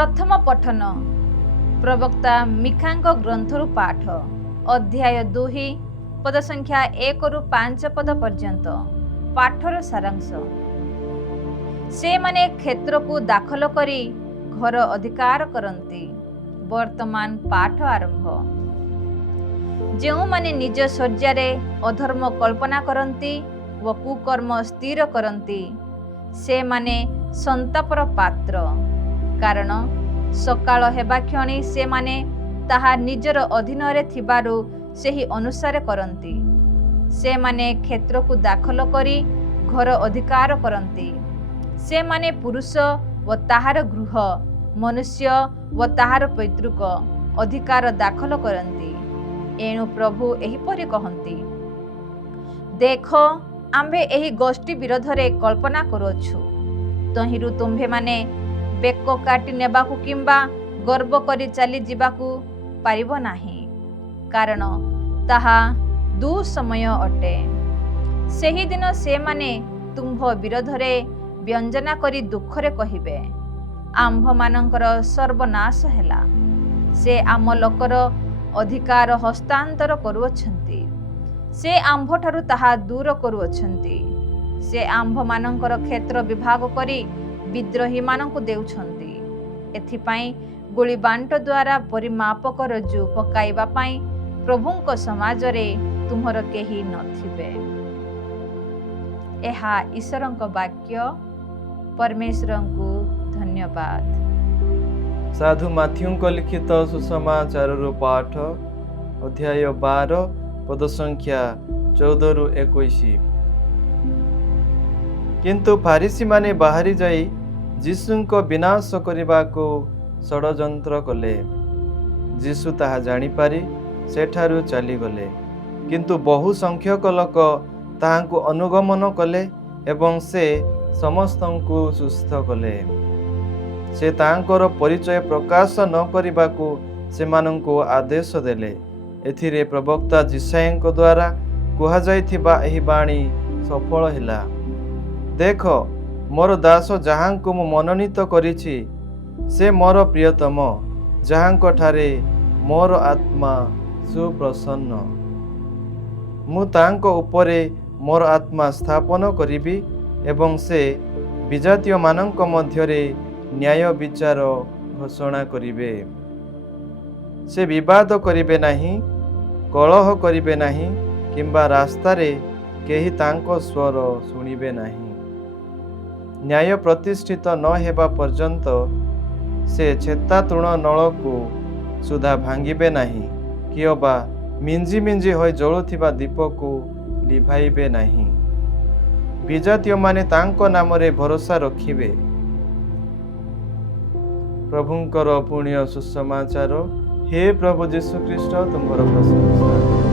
प्रथम पठन प्रवक्ता मिखांक ग्रंथरु पाठ अध्याय 2 पद संख्या 1 रु 5 पद पर्यंत। पाठर सारांश। से माने क्षेत्र को दाखल करी घर अधिकार करती। वर्तमान पाठ आरंभ। जो माने निज शर्यारे अधर्म कल्पना करती व कुकर्म स्थिर करती से माने संतापर पात्र, कारण सकाळ हेबा क्षणी से माने ताहा निजर अधीन रे थिबारु सेही अनुसार करती। से माने क्षेत्र को दाखल करी घर अधिकार करती। से माने पुरुष व ताहार गृह, मनुष्य व ताहार पैतृक अधिकार दाखल करती। एणु प्रभु एहिपरि कहती, देख आम्भे एही गोष्ठी विरोधरे कल्पना करुछु। तहिरु तुम्भे माने बेक काटी नेबाकू किंबा गर्व करी चली जीवाकू पारिबो नाही, कारण ताहा दुसमय अटे। सेही दिन से माने तुम्भ विरोधरे व्यंजना करी दुखरे कहिबे, आम्भ मानकर सर्वनाश हेला। से आम लोकर अधिकार हस्तांतर करुअछंती। से आम्भ ठारू ताहा दूर करुअछंती। से आम्भ मानकर क्षेत्र विभाग करी विद्रोही मानकु देउछंती। एथिपाई गोली बांट द्वारा परिमापक रज्जु पकाइबा पाई प्रभुंक समाज रे तुमर केही नथिबे। एहा ईश्वरंक वाक्य। परमेश्वरंकु धन्यवाद। साधु माथ्यूंक लिखित सुसमाचार पाठ अध्याय 12 पद संख्या 14 रु 21। किंतु फारिसी माने बाहरी जाई जीशुंक विनाश करिबाको षडयंत्र कले। जीशु ताहा जानी पारी सेठारु चली गले, किंतु बहु संख्यक लोक ताहांकु अनुगमन कले एवं से समस्तंकु सुस्थ कले। से तांकर परिचय प्रकाश न करिबाकू सेमानंकु आदेश देले। एथिरे प्रवक्ता जिसायंक द्वारा कुहा जाइथिबा एही बाणी सफल हिला। देख मोर दास जहाँको मु मनोनीत करिछि, से मोर प्रियतम, जहाँक ठारे मोर आत्मा सुप्रसन्न। मु तांक उपरे मोर आत्मा स्थापन करिबी एवं से विजातीय मानंक मध्यरे न्याय विचार घोषणा करिबे। से विवाद करिबे नाही, कलह करिबे नाही, किंबा रास्तारे केही तांको स्वर सुनिबे नाही। न्याय प्रतिष्ठित न हेबा पर्यंत से छेता तृण नलकू सुधा भांगिबे नाही, किओबा मिंजी मिंजी होई जळुथिबा दीपकू लिभाइबे नाही। विजातीय माने तांको नामरे भरोसा रखिबे। प्रभुंकर पुण्य सुसमाचार। हे प्रभु जीशु ख्रीष्ट, तुमर प्रशंसा।